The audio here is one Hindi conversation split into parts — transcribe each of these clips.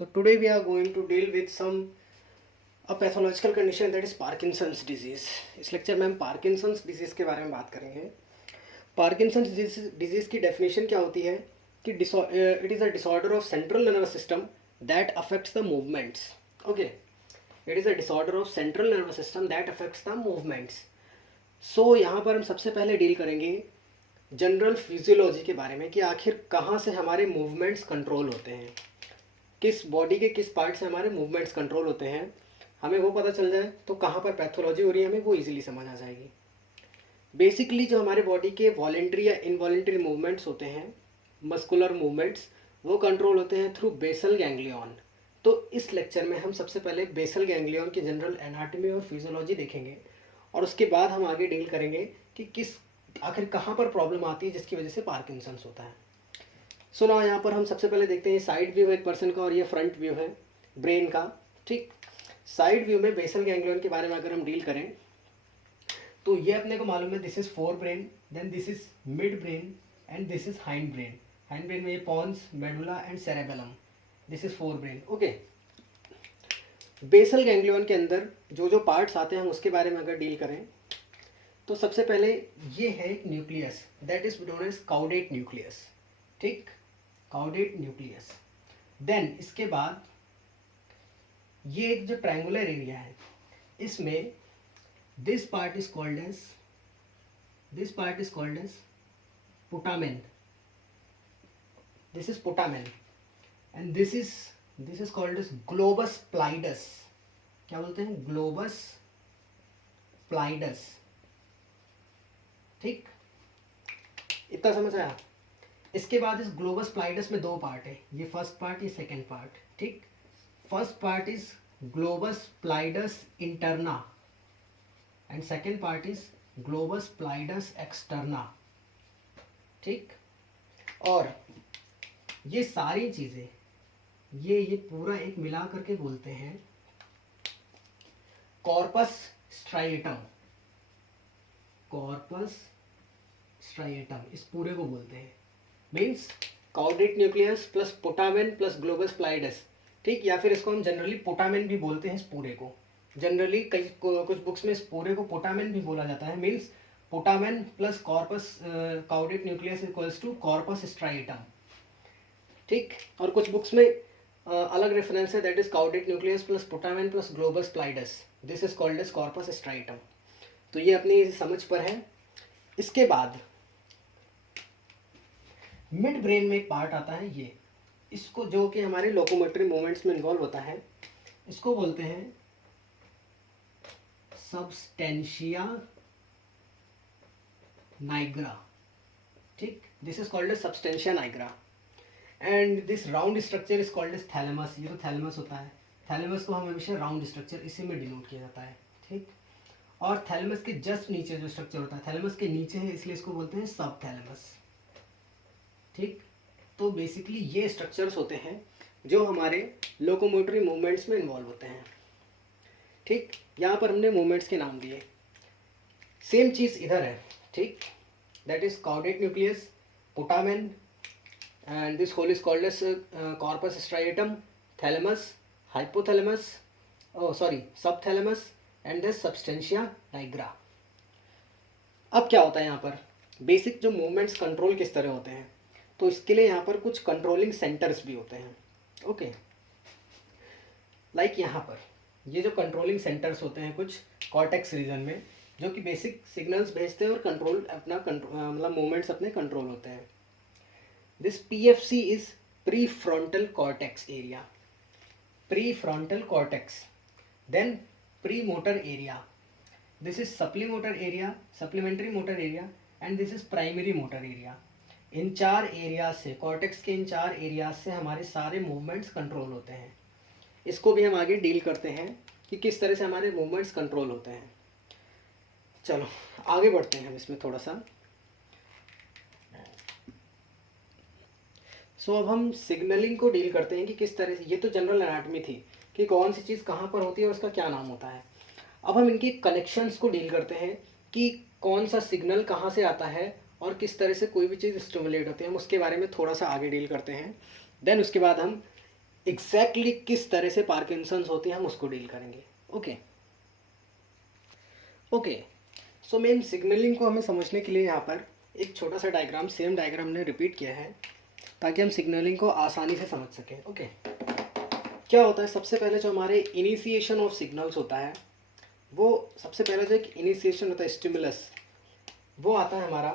So today we are going to deal with a pathological condition that is Parkinson's disease. इस लेक्चर में हम पार्किंसंस डिजीज़ के बारे में बात करेंगे. पार्किंसंस डिजीज़ की डेफिनेशन क्या होती है कि it is a disorder of central nervous system that affects the movements. Okay, it is a disorder of central nervous system that affects the movements. So यहाँ पर हम सबसे पहले डील करेंगे जनरल फिजियोलॉजी के बारे में कि आखिर कहाँ से हमारे मूवमेंट्स कंट्रोल होते हैं, किस बॉडी के किस पार्ट से हमारे मूवमेंट्स कंट्रोल होते हैं. हमें वो पता चल जाए तो कहाँ पर पैथोलॉजी हो रही है हमें वो इजीली समझ आ जाएगी. बेसिकली जो हमारे बॉडी के वॉलेंट्री या इनवॉलेंट्री मूवमेंट्स होते हैं, मस्कुलर मूवमेंट्स, वो कंट्रोल होते हैं थ्रू बेसल गैंग्लियन. तो इस लेक्चर में हम सबसे पहले बेसल गैंग्लियन की जनरल एनाटॉमी और फिजियोलॉजी देखेंगे और उसके बाद हम आगे डील करेंगे कि आखिर कहाँ पर प्रॉब्लम आती है जिसकी वजह से पार्किंसंस होता है. सो ना यहाँ पर हम सबसे पहले देखते हैं साइड व्यू है एक पर्सन का और ये फ्रंट व्यू है ब्रेन का. ठीक, साइड व्यू में बेसल गैंग्लियन के बारे में अगर हम डील करें तो ये अपने को मालूम है this is forebrain, then this is midbrain and this is hindbrain. Hindbrain में ये pons, medulla and cerebellum. This is forebrain. Okay, basal ganglion के अंदर जो जो पार्ट्स आते हैं हम उसके बारे में अगर डील करें तो सबसे पहले ये है एक nucleus that is known as caudate nucleus. ठीक, काउडेट न्यूक्लियस. देन इसके बाद ये एक जो ट्रायंगुलर एरिया है इसमें this part is called as putamen. This is putamen and this is called as globus pallidus. क्या बोलते हैं? Globus pallidus. ठीक, इतना समझ आया. इसके बाद इस ग्लोबस प्लाइडस में दो पार्ट है, ये फर्स्ट पार्ट, ये सेकंड पार्ट. ठीक, first part is globus pallidus interna and second part is globus pallidus externa. ठीक, और ये सारी चीजें ये पूरा एक मिला करके बोलते हैं कॉर्पस स्ट्राइएटम. कॉर्पस स्ट्राइएटम इस पूरे को बोलते हैं. Means caudate nucleus plus putamen plus globus pallidus. ठीक, या फिर इसको हम जनरली पुटामेन भी बोलते हैं इस पूरे को. जनरली कुछ बुक्स में इस पूरे को पुटामेन भी बोला जाता है. Means putamen plus corpus caudate nucleus equals to corpus striatum. ठीक, और कुछ बुक्स में अलग रेफरेंस है that is caudate nucleus plus putamen plus globus pallidus. This is called as corpus striatum. तो ये अपनी समझ पर है. इसके बाद मिड ब्रेन में एक पार्ट आता है ये, इसको जो कि हमारे लोकोमोटरी मूवमेंट्स में इन्वॉल्व होता है, इसको बोलते हैं सबस्टेंशिया नाइग्रा. ठीक, this is called as substantia nigra and this round structure is called as thalamus. ये तो थैलेमस होता है. थैलेमस को हम हमेशा राउंड स्ट्रक्चर इसी में डिनोट किया जाता है. ठीक, और थैलेमस के जस्ट नीचे जो स्ट्रक्चर होता है, थैलेमस के नीचे है इसलिए इसको बोलते हैं सब थैलेमस. ठीक, तो बेसिकली ये स्ट्रक्चर्स होते हैं जो हमारे लोकोमोटरी मूवमेंट्स में इन्वॉल्व होते हैं. ठीक, यहाँ पर हमने मूवमेंट्स के नाम दिए. सेम चीज़ इधर है. ठीक, that is caudate nucleus, putamen and this whole is called as corpus striatum, thalamus, hypothalamus, subthalamus and this substantia nigra. अब क्या होता है यहाँ पर बेसिक जो मूवमेंट्स कंट्रोल किस तरह होते हैं, तो इसके लिए यहाँ पर कुछ कंट्रोलिंग सेंटर्स भी होते हैं. ओके, लाइक यहाँ पर ये जो कंट्रोलिंग सेंटर्स होते हैं कुछ कॉर्टेक्स रीजन में, जो कि बेसिक सिग्नल्स भेजते हैं और कंट्रोल अपना मतलब मूवमेंट्स अपने कंट्रोल होते हैं. This PFC is pre frontal cortex area. Pre frontal cortex, then pre motor area, this is supplementary motor area and this is primary motor area. इन चार एरियाज से, कॉर्टेक्स के इन चार एरियाज से हमारे सारे मूवमेंट्स कंट्रोल होते हैं. इसको भी हम आगे डील करते हैं कि किस तरह से हमारे मूवमेंट्स कंट्रोल होते हैं. चलो आगे बढ़ते हैं हम इसमें थोड़ा सा. सो अब हम सिग्नलिंग को डील करते हैं कि किस तरह से, ये तो जनरल एनाटॉमी थी कि कौन सी चीज़ कहाँ पर होती है और उसका क्या नाम होता है. अब हम इनके कनेक्शंस को डील करते हैं कि कौन सा सिग्नल कहाँ से आता है और किस तरह से कोई भी चीज़ स्टिमुलेट होती है. हम उसके बारे में थोड़ा सा आगे डील करते हैं. देन उसके बाद हम एग्जैक्टली किस तरह से पार्किंसंस होती है हम उसको डील करेंगे। Okay okay, so main signalling को हमें समझने के लिए यहाँ पर एक छोटा सा डायग्राम, सेम डायग्राम ने रिपीट किया है ताकि हम सिग्नलिंग को आसानी से समझ सकें। ओके, क्या होता है, सबसे पहले जो हमारे इनिशिएशन ऑफ सिग्नल्स होता है, वो सबसे पहले जो एक इनिशिएशन होता है स्टिमुलस, वो आता है हमारा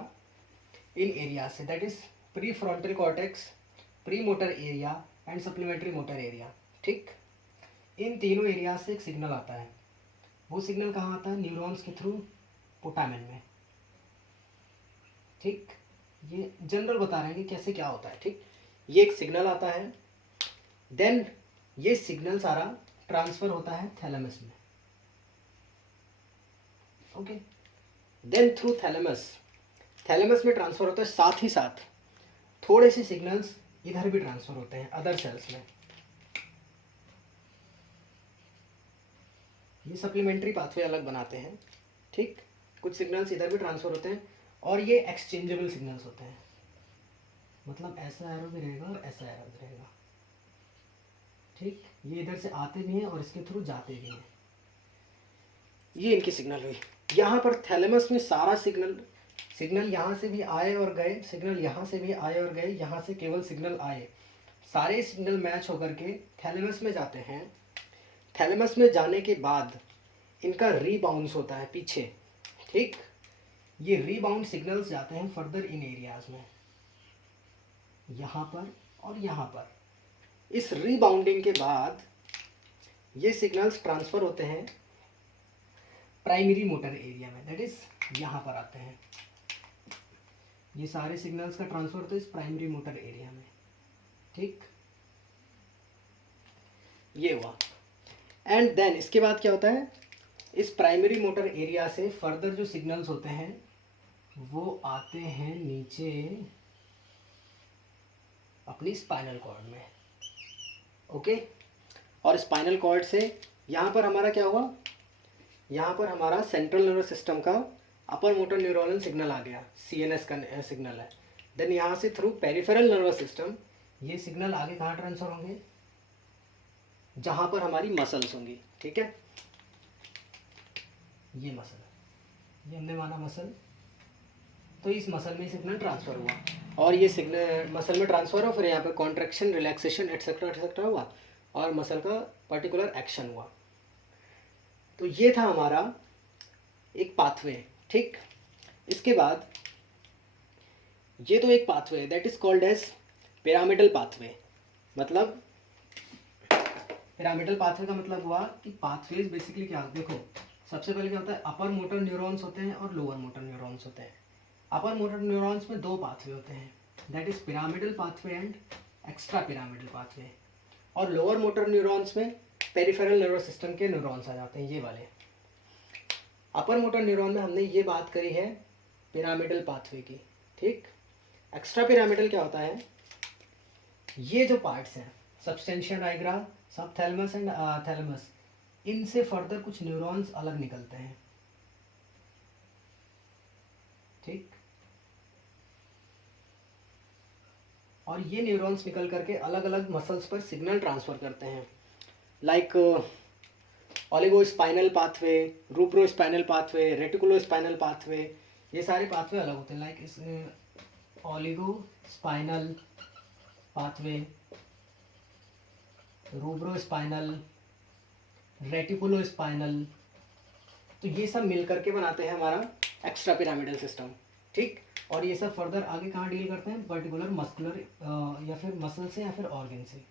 इन एरिया से, that is pre frontal cortex, pre motor area and supplementary motor area. ठीक, इन तीनों एरिया से एक सिग्नल आता है। वो सिग्नल कहाँ आता है, न्यूरॉन्स के थ्रू पोटामेन में। ठीक, ये जनरल बता रहे हैं कि कैसे क्या होता है। ठीक, ये एक सिग्नल आता है, देन ये सिग्नल सारा ट्रांसफर होता है थैलेमस में। Okay, then through thalamus, thalamus में ट्रांसफर होता है, साथ ही साथ थोड़े से सिग्नल्स इधर भी ट्रांसफर होते हैं अदर सेल्स में। ये सप्लीमेंट्री पाथवे अलग बनाते हैं। ठीक, कुछ सिग्नल्स इधर भी ट्रांसफर होते हैं और ये एक्सचेंजेबल सिग्नल्स होते हैं, मतलब ऐसा एरो भी रहेगा और ऐसा एरो भी रहेगा। ठीक, ये इधर से आते भी हैं और इसके थ्रू जाते भी हैं। ये इनकी सिग्नल हुई। यहाँ पर थैलेमस में सारा सिग्नल यहाँ से भी आए और गए, सिग्नल यहाँ से भी आए और गए, यहाँ से केवल सिग्नल आए, सारे सिग्नल मैच होकर के थैलेमस में जाते हैं। थैलेमस में जाने के बाद इनका रीबाउंस होता है पीछे। ठीक, ये रीबाउंड सिग्नल्स जाते हैं फर्दर इन एरियाज में, यहाँ पर और यहाँ पर। इस रीबाउंडिंग के बाद ये सिग्नल्स ट्रांसफर होते हैं प्राइमरी मोटर एरिया में, दैट इज यहाँ पर आते हैं। ये सारे सिग्नल्स का ट्रांसफर होता है इस प्राइमरी मोटर एरिया में। ठीक, ये हुआ। एंड देन इसके बाद क्या होता है, इस प्राइमरी मोटर एरिया से फर्दर जो सिग्नल्स होते हैं वो आते हैं नीचे अपनी स्पाइनल कॉर्ड में। ओके, और स्पाइनल कॉर्ड से यहाँ पर हमारा क्या हुआ, यहाँ पर हमारा सेंट्रल नर्वस सिस्टम का अपर मोटर न्यूरोनल सिग्नल आ गया, सीएनएस का सिग्नल है। देन यहाँ से थ्रू पेरिफेरल नर्वस सिस्टम ये सिग्नल आगे कहाँ ट्रांसफर होंगे, जहाँ पर हमारी मसल्स होंगी। ठीक है, ये मसल, ये हमने माना मसल, तो इस मसल में सिग्नल ट्रांसफर हुआ और ये सिग्नल मसल में ट्रांसफर हुआ, फिर यहाँ पर कॉन्ट्रैक्शन, रिलैक्सेशन एटसेट्रा हुआ और मसल का पर्टिकुलर एक्शन हुआ। तो ये था हमारा एक पाथवे। ठीक, इसके बाद ये तो एक पाथवे है, that is called as pyramidal pathway. मतलब पिरामिडल पाथवे का मतलब हुआ कि पाथवेज बेसिकली क्या, देखो सबसे पहले क्या होता है, अपर मोटर न्यूरॉन्स होते हैं और लोअर मोटर न्यूरॉन्स होते हैं। अपर मोटर न्यूरॉन्स में दो पाथवे होते हैं, that is pyramidal pathway and extra pyramidal pathway. और लोअर मोटर न्यूरॉन्स में पेरिफेरल नर्वस सिस्टम के न्यूरॉन्स आ जाते हैं, ये वाले। अपर मोटर न्यूरॉन में हमने ये बात करी है पिरामिडल पाथवे की। ठीक, एक्स्ट्रा पिरामिडल क्या होता है, ये जो पार्ट्स हैं substantia nigra, subthalamus and thalamus, इनसे फर्दर कुछ न्यूरॉन्स अलग निकलते हैं। ठीक, और ये न्यूरॉन्स निकल करके अलग अलग मसल्स पर सिग्नल ट्रांसफर करते हैं, लाइक ओलिगोस्पाइनल पाथवे, रूब्रोस्पाइनल पाथवे, रेटिकुलोस्पाइनल पाथवे। ये सारे पाथवे अलग होते हैं, लाइक इस ओलिगोस्पाइनल पाथवे, रूब्रोस्पाइनल, रेटिकुलोस्पाइनल, तो ये सब मिल करके बनाते हैं हमारा एक्स्ट्रा पिरामिडल सिस्टम। ठीक, और ये सब फर्दर आगे कहाँ डील करते हैं, पर्टिकुलर मस्कुलर या फिर मसल से या फिर ऑर्गन से।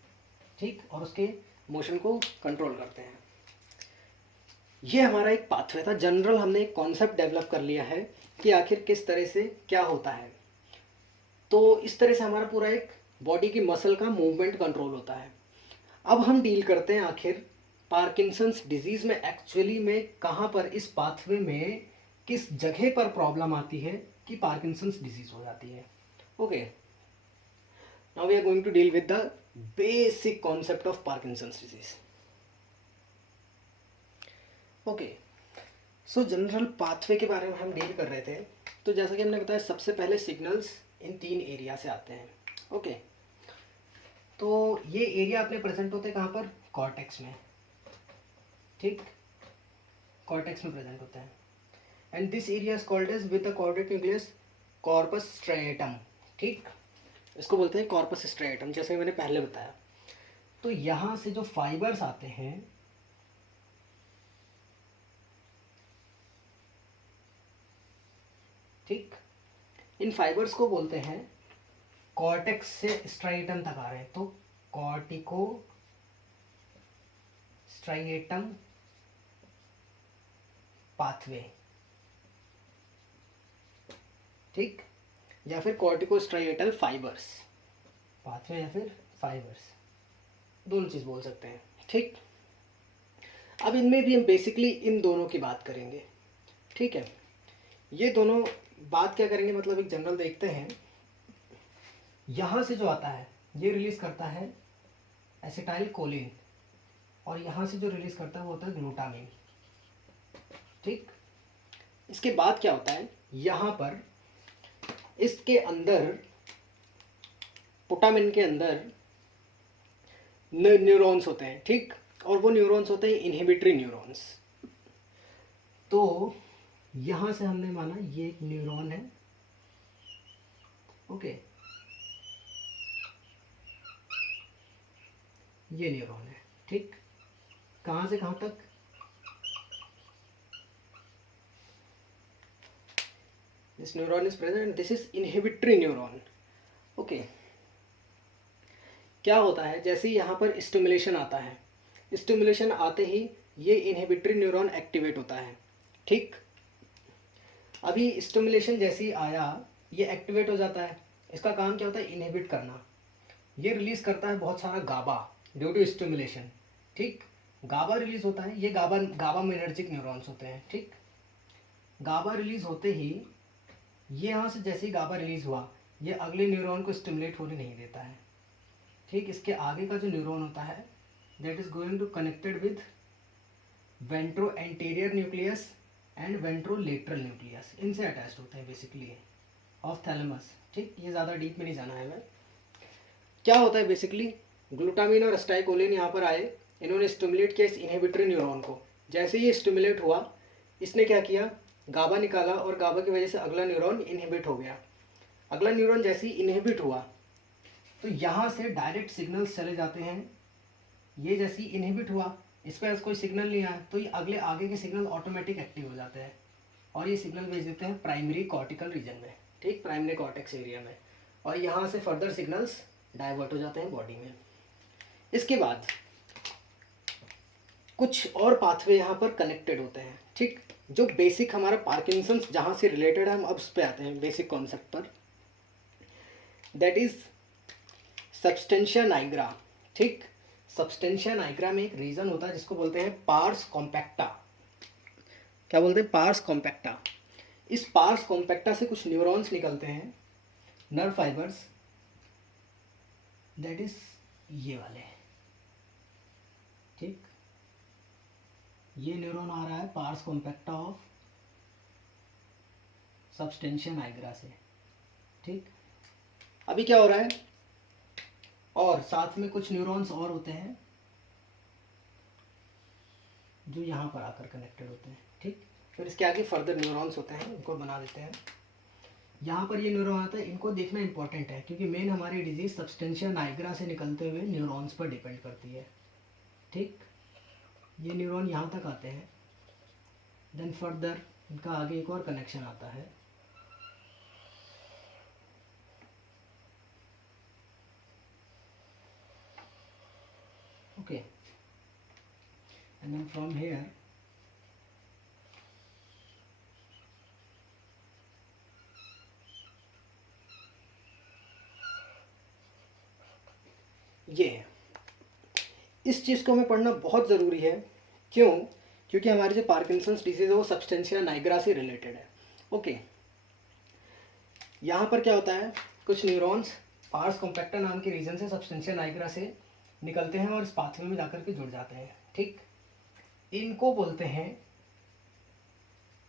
ठीक, और उसके मोशन को कंट्रोल करते हैं। ये हमारा एक पाथवे था, जनरल हमने एक कॉन्सेप्ट डेवलप कर लिया है कि आखिर किस तरह से क्या होता है। तो इस तरह से हमारा पूरा एक बॉडी की मसल का मूवमेंट कंट्रोल होता है। अब हम डील करते हैं आखिर पार्किंसंस डिजीज़ में एक्चुअली में कहाँ पर इस पाथवे में किस जगह पर प्रॉब्लम आती है कि पार्किंसंस डिजीज़ हो जाती है। Okay, now we are going to deal with the basic concept of Parkinson's disease. Okay, so general pathway के बारे में हम डील कर रहे थे। तो जैसा कि हमने बताया, सबसे पहले सिग्नल्स इन तीन एरिया से आते हैं। ओके, तो ये एरिया अपने प्रेजेंट होते हैं कहाँ पर, कॉर्टेक्स में, ठीक, कॉर्टेक्स में प्रेजेंट होता है। And this area is called as with the caudate nucleus corpus striatum, ठीक, इसको बोलते हैं कॉर्पस स्ट्रेटम, जैसे मैंने पहले बताया। तो यहाँ से जो फाइबर्स आते हैं, ठीक, इन फाइबर्स को बोलते हैं, कॉर्टेक्स से स्ट्राइएटम तक आ रहे हैं तो कॉर्टिको स्ट्राइएटम पाथवे, ठीक, या फिर कॉर्टिको स्ट्राइएटल फाइबर्स, पाथवे या फिर फाइबर्स, दोनों चीज़ बोल सकते हैं, ठीक। अब इनमें भी हम बेसिकली इन दोनों की बात करेंगे, ठीक है। ये दोनों बात क्या करेंगे, मतलब एक जनरल देखते हैं। यहाँ से जो आता है ये रिलीज करता है एसिटाइल कोलिन, और यहाँ से जो रिलीज करता है वो होता है ग्लूटामिन, ठीक। इसके बाद क्या होता है, यहाँ पर इसके अंदर पुटामिन के अंदर न्यूरॉन्स होते हैं, ठीक, और वो न्यूरॉन्स होते हैं इनहिबिटरी न्यूरॉन्स। तो यहाँ से हमने माना ये एक न्यूरॉन है, ओके, ये न्यूरॉन है, ठीक, कहाँ से कहाँ तक, this neuron is present, this is inhibitory neuron, okay. क्या होता है, जैसे ही यहाँ पर स्टिमुलेशन आता है, स्टिमुलेशन आते ही ये इनहिबिटरी न्यूरॉन एक्टिवेट होता है, ठीक। अभी स्टिमुलेशन जैसे ही आया ये एक्टिवेट हो जाता है, इसका काम क्या होता है, इनहिबिट करना। ये रिलीज करता है बहुत सारा गाबा ड्यू टू स्टिमुलेशन, ठीक, गाबा रिलीज होता है, ये गाबा मिनर्जिक न्यूरॉन्स होते हैं, ठीक। गाबा रिलीज होते ही ये यहाँ से जैसे ही गाबा रिलीज हुआ ये अगले न्यूरॉन को स्टिमुलेट होने नहीं देता है, ठीक। इसके आगे का जो न्यूरॉन होता है that is going to connected with ventro anterior nucleus and ventrolateral nucleus, इनसे अटैच्ड होते हैं बेसिकली ऑफ थैलेमस, ठीक। ये ज़्यादा डीप में नहीं जाना है मैं। क्या होता है बेसिकली, ग्लूटामिन और एसिटाइलकोलिन यहाँ पर आए, इन्होंने स्टिमुलेट किया इस इनहिबिटरी न्यूरॉन को। जैसे ही स्टिमुलेट हुआ इसने क्या किया, गाबा निकाला, और गाबा की वजह से अगला न्यूरॉन इनहिबिट हो गया। अगला न्यूरॉन जैसे ही इनहिबिट हुआ तो यहाँ से डायरेक्ट सिग्नल्स चले जाते हैं, ये जैसे ही इनहिबिट हुआ इस पर कोई सिग्नल नहीं आया तो ये अगले आगे के सिग्नल ऑटोमेटिक एक्टिव हो जाते हैं, और ये सिग्नल भेज देते हैं प्राइमरी कॉर्टिकल रीजन में, ठीक, प्राइमरी कॉर्टेक्स एरिया में, और यहाँ से फर्दर सिग्नल्स डाइवर्ट हो जाते हैं बॉडी में। इसके बाद कुछ और पाथवे यहाँ पर कनेक्टेड होते हैं, ठीक, जो बेसिक हमारा पार्किंसंस जहाँ से रिलेटेड है, हम अब उस पर आते हैं बेसिक कॉन्सेप्ट पर, दैट इज सब्सटेंशिया नाइग्रा, ठीक। सब्सटेंशिया नाइग्रा में एक रीजन होता है जिसको बोलते हैं पार्स कॉम्पैक्टा। क्या बोलते हैं, पार्स कॉम्पैक्टा। इस पार्स कॉम्पैक्टा से कुछ न्यूरॉन्स निकलते हैं, नर्व फाइबर्स, दैट इज ये वाले, ठीक। ये न्यूरॉन आ रहा है parse compacta of substantia Niagara से, ठीक। अभी क्या हो रहा है, और साथ में कुछ न्यूरॉन्स और होते हैं जो यहाँ पर आकर कनेक्टेड होते हैं, ठीक। फिर इसके आगे फर्दर न्यूरॉन्स होते हैं, इनको बना देते हैं। यहाँ पर ये न्यूरॉन आता है, इनको देखना इंपॉर्टेंट है क्योंकि मेन हमारी डिजीज सब्सटेंशिया नाइग्रा से निकलते हुए न्यूरॉन्स पर डिपेंड करती है, ठीक। ये न्यूरॉन यहाँ तक आते हैं, देन फर्दर इनका आगे एक और कनेक्शन आता है, okay, and then from here ये है। इस चीज़ को हमें पढ़ना बहुत ज़रूरी है, क्यों, क्योंकि हमारी जो पार्किंसंस डिजीज़ है वो सब्सटेंशिया नाइग्रा से रिलेटेड है, ओके। यहाँ पर क्या होता है, कुछ न्यूरॉन्स पार्स कॉम्पैक्टा नाम के रीजन से सब्सटेंशिया नाइग्रा से निकलते हैं और इस पाथवे में जाकर के जुड़ जाते हैं, ठीक। इनको बोलते हैं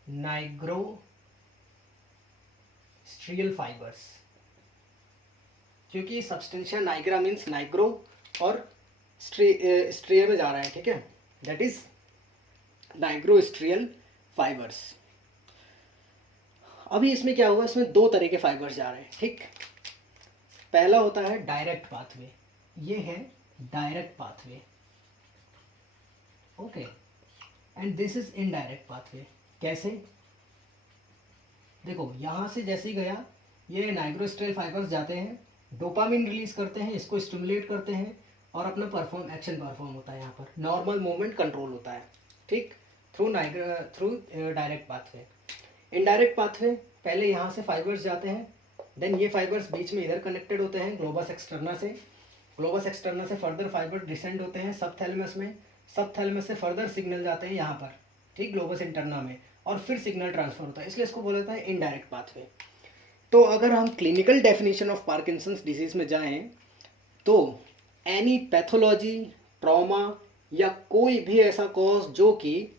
नाइग्रोस्ट्रियल फाइबर्स, क्योंकि सब्सटेंशिया नाइग्रा मीन्स नाइग्रो और स्ट्रिया में जा रहा है, ठीक है, दैट इज नाइग्रोस्ट्रियल फाइबर्स। अभी इसमें क्या हुआ, इसमें दो तरह के फाइबर्स जा रहे हैं, ठीक। पहला होता है डायरेक्ट पाथवे, ये है direct pathway, okay, and this is indirect pathway. कैसे, देखो यहाँ से जैसे ही गया, ये नाइग्रोस्ट्रियल फाइबर्स जाते हैं, डोपामिन रिलीज करते हैं, इसको स्टिमुलेट करते हैं और अपना एक्शन परफॉर्म होता है, यहाँ पर नॉर्मल मूवमेंट कंट्रोल होता है, ठीक, through direct pathway. Indirect pathway, पहले यहाँ से फाइबर्स जाते हैं, देन ये फाइबर्स बीच में इधर कनेक्टेड होते हैं ग्लोबस एक्सटर्ना से, ग्लोबस एक्सटर्ना से फर्दर फाइबर डिसेंड होते हैं सब थैलेमस में, सब थैलेमस से फर्दर सिग्नल जाते हैं यहाँ पर, ठीक, ग्लोबस इंटरना में, और फिर सिग्नल ट्रांसफर होता है, इसलिए इसको बोला जाता है इनडायरेक्ट पाथवे। तो अगर हम clinical definition of Parkinson's disease में जाएं तो एनी पैथोलॉजी, ट्रॉमा या कोई भी ऐसा कॉज जो कि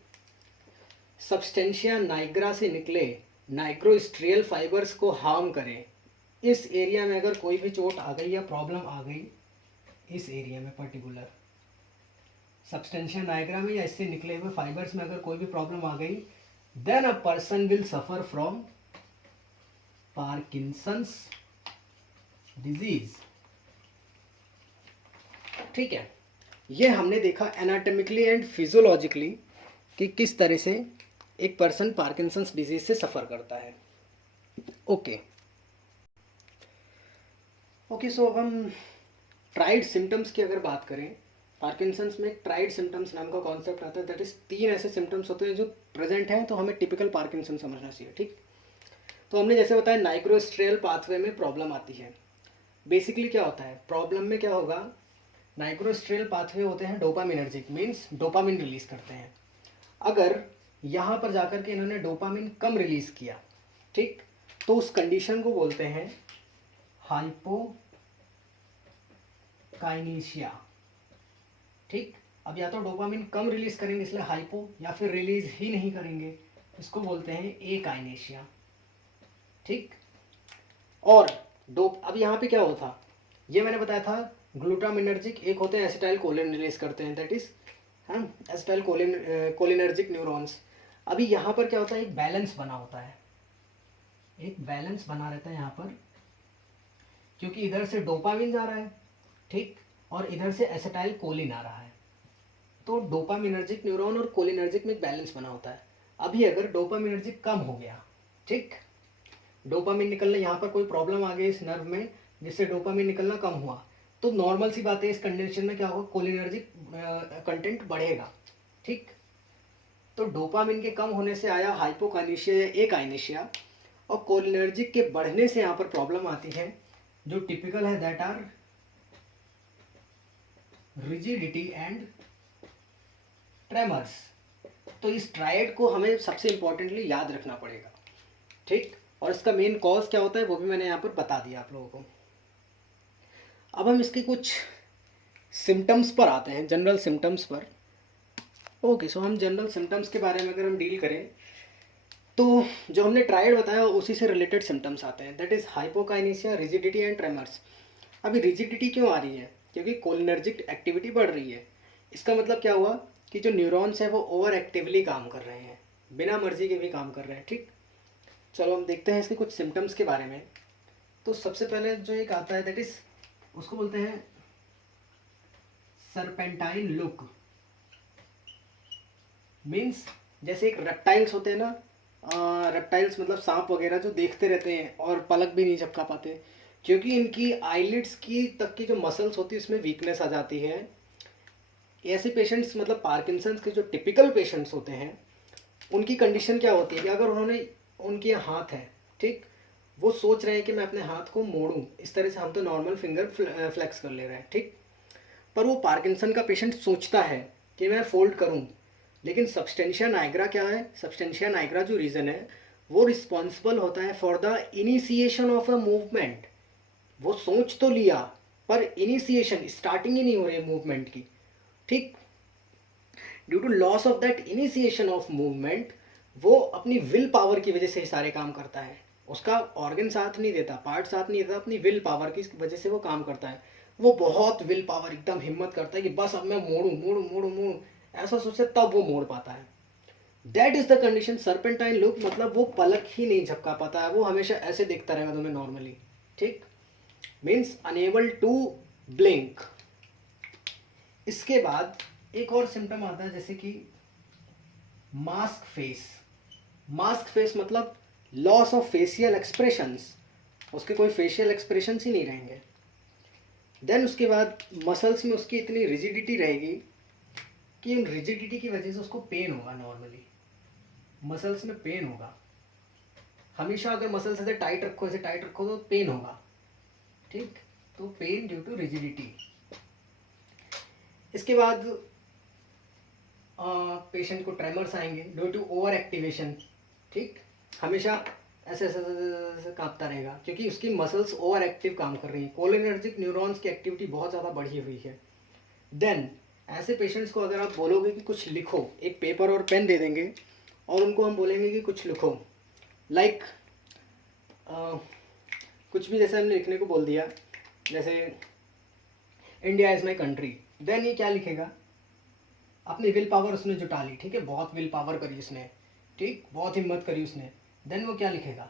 सब्सटेंशिया नाइग्रा से निकले नाइग्रोस्ट्रियल फाइबर्स को हार्म करे, इस एरिया में अगर कोई भी चोट आ गई या प्रॉब्लम आ गई, इस एरिया में पर्टिकुलर सब्सटेंशिया नाइग्रा में या इससे निकले हुए फाइबर्स में अगर कोई भी प्रॉब्लम आ गई, then a person will suffer from Parkinson's disease, ठीक है। ये हमने देखा एनाटॉमिकली एंड फिजियोलॉजिकली कि किस तरह से एक पर्सन पार्किंसंस डिजीज से सफ़र करता है, ओके। सो अब हम ट्राइड सिम्टम्स की अगर बात करें, पार्किंसंस में ट्राइड सिम्टम्स नाम का कॉन्सेप्ट आता है, दैट इज 3 ऐसे सिम्टम्स होते हैं जो प्रेजेंट हैं तो हमें टिपिकल पार्किंसन समझना चाहिए, ठीक। तो हमने जैसे बताया नाइग्रोस्ट्रियल पाथवे में प्रॉब्लम आती है, बेसिकली क्या होता है, प्रॉब्लम में क्या होगा, नाइग्रोस्ट्रियल पाथवे होते हैं डोपामिनर्जिक, मीन्स डोपामिन रिलीज करते हैं। अगर यहाँ पर जाकर के इन्होंने डोपामिन कम रिलीज किया, ठीक, तो उस कंडीशन को बोलते हैं हाइपोकाइनेशिया, ठीक। अब या तो डोपामिन कम रिलीज करेंगे इसलिए हाइपो, या फिर रिलीज ही नहीं करेंगे, इसको बोलते हैं एकाइनेशिया, ठीक। और अब यहाँ पे क्या होता, ये मैंने बताया था ग्लूटामिनर्जिक, एक होते हैं एसिटाइल कोलिन रिलीज करते हैं, that is acetyl cholinergic neurons. अभी यहाँ पर क्या होता है, एक बैलेंस बना होता है, एक बैलेंस बना रहता है यहाँ पर, क्योंकि इधर से डोपामिन जा रहा है, ठीक, और इधर से एसिटाइल कोलिन आ रहा है, तो डोपामिनर्जिक न्यूरॉन और कोलिनर्जिक में एक बैलेंस बना होता है। अभी अगर डोपामिनर्जिक कम हो गया, ठीक, डोपामिन निकलना, यहाँ पर कोई प्रॉब्लम आ गई इस नर्व में जिससे डोपामिन निकलना कम हुआ, तो नॉर्मल सी बात है इस कंडीशन में क्या होगा, कोलिनर्जिक कंटेंट बढ़ेगा, ठीक। तो डोपामिन के कम होने से आया हाइपोकाइनेशिया या एकाइनेशिया, और कोलिनर्जिक के बढ़ने से यहाँ पर प्रॉब्लम आती है जो टिपिकल है, that are rigidity and tremors. तो इस ट्राइड को हमें सबसे इंपॉर्टेंटली याद रखना पड़ेगा, ठीक, और इसका मेन कॉज क्या होता है वो भी मैंने यहाँ पर बता दिया आप लोगों को। अब हम इसके कुछ सिम्टम्स पर आते हैं, जनरल सिम्टम्स पर, ओके। सो हम जनरल सिम्टम्स के बारे में अगर हम डील करें तो जो हमने ट्राइड बताया उसी से रिलेटेड सिम्टम्स आते हैं, that is hypokinesia, rigidity and tremors. अभी रिजिडिटी क्यों आ रही है, क्योंकि कोलिनर्जिक एक्टिविटी बढ़ रही है, इसका मतलब क्या हुआ कि जो न्यूरॉन्स हैं वो ओवर एक्टिवली काम कर रहे हैं, बिना मर्जी के भी काम कर रहे हैं, ठीक। चलो हम देखते हैं इसके कुछ सिम्टम्स के बारे में। तो सबसे पहले जो एक आता है, दैट इज, उसको बोलते हैं सरपेंटाइन लुक, मीन्स जैसे एक रेप्टाइल्स होते हैं ना, रेप्टाइल्स मतलब सांप वगैरह जो देखते रहते हैं और पलक भी नहीं झपका पाते, क्योंकि इनकी आईलिड्स की तक की जो मसल्स होती है उसमें वीकनेस आ जाती है। ऐसे पेशेंट्स, मतलब पार्किंसंस के जो टिपिकल पेशेंट्स होते हैं, उनकी कंडीशन क्या होती है कि अगर उन्होंने, उनके हाथ है, ठीक, वो सोच रहे हैं कि मैं अपने हाथ को मोड़ूं, इस तरह से हम तो नॉर्मल फिंगर फ्लेक्स कर ले रहे हैं, ठीक, पर वो पार्किंसन का पेशेंट सोचता है कि मैं फोल्ड करूं, लेकिन सब्सटेंशिया नाइग्रा क्या है, सब्सटेंशिया नाइग्रा जो रीजन है वो रिस्पॉन्सिबल होता है for the initiation of a movement. वो सोच तो लिया पर इनिशिएशन, स्टार्टिंग ही नहीं हो रही मूवमेंट की, ठीक। Due to loss of that initiation of movement, वो अपनी विल पावर की वजह से ही सारे काम करता है, उसका ऑर्गन साथ नहीं देता, पार्ट साथ नहीं देता, अपनी विल पावर की वजह से वो काम करता है। वो बहुत विल पावर, एकदम हिम्मत करता है कि बस अब मैं मोड़ूं मोड़ूं मोड़ूं मोड़ूं, ऐसा सोचता है तब वो मोड़ पाता है। That is the condition serpentine look, मतलब वो पलक ही नहीं झपका पाता है, वो हमेशा ऐसे देखता रहेगा तुम्हें नॉर्मली, ठीक, मीन्स अनेबल टू ब्लिंक। इसके बाद एक और सिम्टम आता है जैसे कि मास्क फेस। मास्क फेस मतलब लॉस ऑफ फेशियल एक्सप्रेशंस, उसके कोई फेशियल एक्सप्रेशंस ही नहीं रहेंगे। देन उसके बाद मसल्स में उसकी इतनी रिजिडिटी रहेगी कि उन रिजिडिटी की वजह से उसको पेन होगा, नॉर्मली मसल्स में पेन होगा हमेशा। अगर मसल्स ऐसे टाइट रखो, ऐसे टाइट रखो तो पेन होगा, ठीक, तो पेन ड्यू टू रिजिडिटी। इसके बाद पेशेंट को ट्रेमर्स आएंगे ड्यू टू ओवर एक्टिवेशन, ठीक, हमेशा ऐसे ऐसे ऐसे कांपता रहेगा क्योंकि उसकी मसल्स ओवर एक्टिव काम कर रही हैं, कोलिनर्जिक न्यूरॉन्स की एक्टिविटी बहुत ज़्यादा बढ़ी हुई है। देन ऐसे पेशेंट्स को अगर आप बोलोगे कि कुछ लिखो, एक पेपर और पेन दे देंगे और उनको हम बोलेंगे कि कुछ लिखो, लाइक कुछ भी जैसे हमने लिखने को बोल दिया, जैसे India is my country, then ये क्या लिखेगा, अपनी विल पावर उसने जुटा ली, ठीक है, बहुत विल पावर करी उसने, ठीक, बहुत हिम्मत करी उसने, देन वो क्या लिखेगा,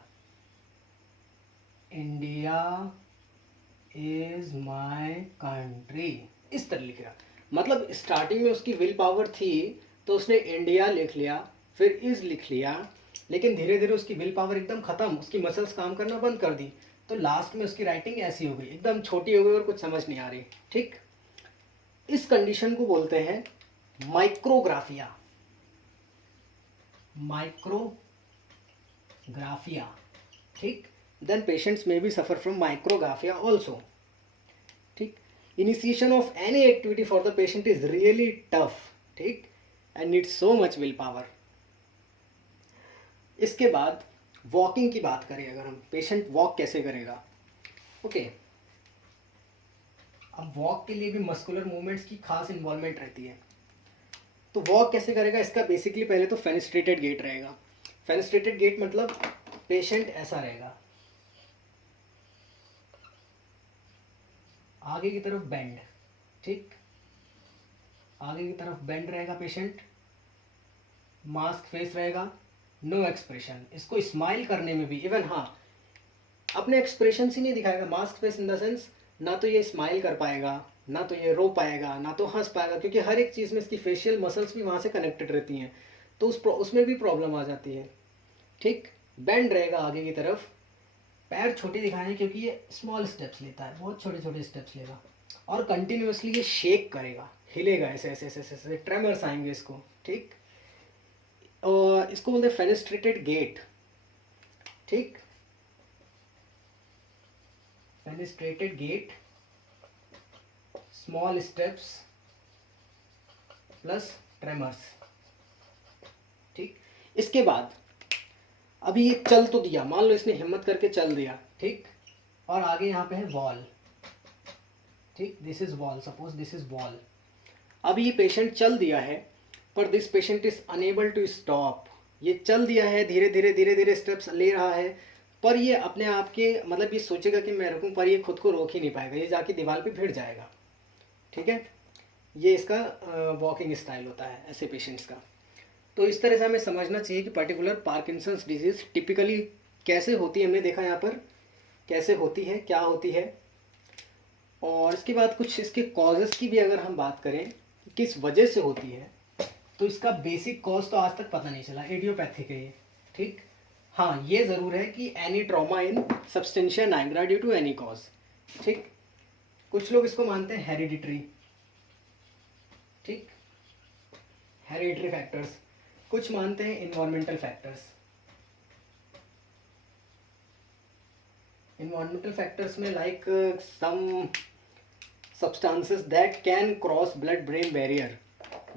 इंडिया इज माई कंट्री, इस तरह लिखेगा। मतलब स्टार्टिंग में उसकी विल पावर थी तो उसने इंडिया लिख लिया, फिर इज लिख लिया, लेकिन धीरे धीरे उसकी विल पावर एकदम ख़त्म, उसकी मसल्स काम करना बंद कर दी, तो लास्ट में उसकी राइटिंग ऐसी हो गई, एकदम छोटी हो गई और कुछ समझ नहीं आ रही, ठीक। इस कंडीशन को बोलते हैं माइक्रोग्राफिया, माइक्रोग्राफिया, ठीक। देन पेशेंट्स में be suffer from micrographia also, ठीक। Initiation of any activity for the patient is really tough, ठीक, and needs so much will power. इसके बाद वॉकिंग की बात करें, अगर हम, पेशेंट वॉक कैसे करेगा, ओके। अब वॉक के लिए भी मस्कुलर मूवमेंट्स की खास इन्वॉल्वमेंट रहती है, तो वॉक कैसे करेगा, इसका बेसिकली पहले तो फेनेस्ट्रेटेड गेट रहेगा। फेनेस्ट्रेटेड गेट मतलब पेशेंट ऐसा रहेगा, आगे की तरफ बेंड, ठीक, आगे की तरफ बेंड रहेगा पेशेंट, मास्क फेस रहेगा, नो एक्सप्रेशन। इसको स्माइल करने में भी इवन, हाँ, अपने एक्सप्रेशन ही नहीं दिखाएगा, mask face in the sense ना तो ये स्माइल कर पाएगा, ना तो ये रो पाएगा, ना तो हंस पाएगा, क्योंकि हर एक चीज़ में इसकी फेशियल मसल्स भी वहाँ से कनेक्टेड रहती हैं, तो उसमें भी प्रॉब्लम आ जाती है, ठीक। बेंड रहेगा आगे की तरफ, पैर छोटे दिखाने क्योंकि ये स्मॉल स्टेप्स लेता है, बहुत छोटे छोटे स्टेप्स लेगा, और कंटिन्यूसली ये शेक करेगा, हिलेगा, ऐसे ऐसे ऐसे ऐसे, ट्रेमर्स आएंगे इसको, ठीक। और इसको बोलते हैं फेनेस्ट्रेटेड गेट, ठीक, fenestrated gait, small steps plus tremors, ठीक। इसके बाद अभी ये चल तो दिया, मान लो इसने हिम्मत करके चल दिया, ठीक, और आगे यहाँ पे है वॉल, ठीक, this is wall, suppose this is wall. अब ये पेशेंट चल दिया है पर this patient is unable to stop, ये चल दिया है, धीरे धीरे धीरे धीरे स्टेप्स ले रहा है, पर ये अपने आप के, मतलब ये सोचेगा कि मैं रुकूं, पर ये खुद को रोक ही नहीं पाएगा, ये जाके दीवार पे भिड़ जाएगा, ठीक है। ये इसका वॉकिंग स्टाइल होता है ऐसे पेशेंट्स का। तो इस तरह से हमें समझना चाहिए कि पर्टिकुलर पार्किंसंस डिजीज़ टिपिकली कैसे होती है, हमने देखा यहाँ पर कैसे होती है, क्या होती है, और इसके बाद कुछ इसके कॉजेज़ की भी अगर हम बात करें किस वजह से होती है, तो इसका बेसिक कॉज तो आज तक पता नहीं चला, एडियोपैथिक है ये, ठीक। हाँ, ये ज़रूर है कि any trauma in substantia nigra due to any cause, ठीक। कुछ लोग इसको मानते हैं हेरिडिटरी, ठीक, हेरिडिटरी फैक्टर्स, कुछ मानते हैं इन्वायरमेंटल फैक्टर्स। इन्वायरमेंटल फैक्टर्स में like some substances that can cross blood brain barrier,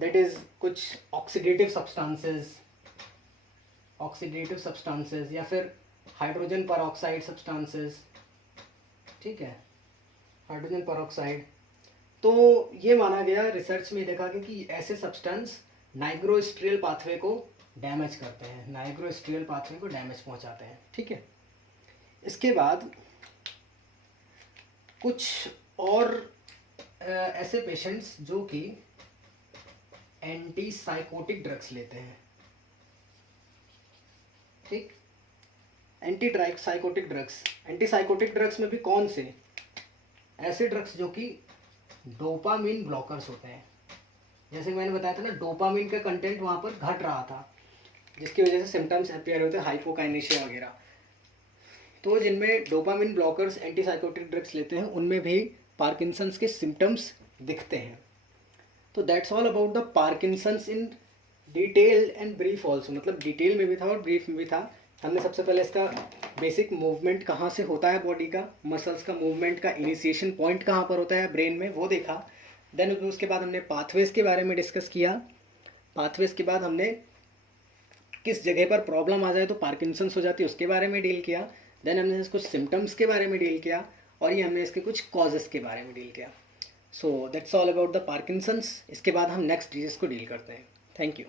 that is कुछ ऑक्सीडेटिव सब्सटेंसेस या फिर हाइड्रोजन परऑक्साइड सब्सटेंसेस, ठीक है, हाइड्रोजन परऑक्साइड। तो ये माना गया, रिसर्च में देखा गया कि ऐसे सब्सटेंस नाइग्रोस्ट्रियल पाथवे को डैमेज करते हैं, नाइग्रोस्ट्रियल पाथवे को डैमेज पहुंचाते हैं, ठीक है। इसके बाद कुछ और ऐसे पेशेंट्स जो कि एंटी साइकोटिक ड्रग्स लेते हैं, ठीक। एंटी साइकोटिक ड्रग्स में भी कौन से? ऐसे ड्रग्स जो कि डोपामिन ब्लॉकर्स होते हैं। जैसे मैंने बताया था ना, डोपामिन का कंटेंट वहाँ पर घट रहा था, जिसकी वजह से सिम्टम्स अपीयर होते हैं, हाइपोकाइनेशिया वगैरह। तो जिनमें dopamine blockers anti psychotic drugs लेते हैं उनमें भी पार्किंसंस के सिम्टम्स दिखते हैं। तो that's all about the Parkinson's in detail and brief also, मतलब डिटेल में भी था और ब्रीफ में भी था। हमने सबसे पहले इसका बेसिक मूवमेंट कहाँ से होता है बॉडी का, मसल्स का मूवमेंट का इनिशिएशन पॉइंट कहाँ पर होता है ब्रेन में, वो देखा। देन उसके बाद हमने पाथवेज के बारे में डिस्कस किया। पाथवेज के बाद हमने किस जगह पर प्रॉब्लम आ जाए तो पार्किंसंस हो जाती है उसके बारे में डील किया। देन हमने कुछ सिम्टम्स के बारे में डील किया और ये हमने इसके कुछ कॉजेस के बारे में डील किया। So that's all about the Parkinson's. इसके बाद हम नेक्स्ट डिजीज़ को डील करते हैं। Thank you.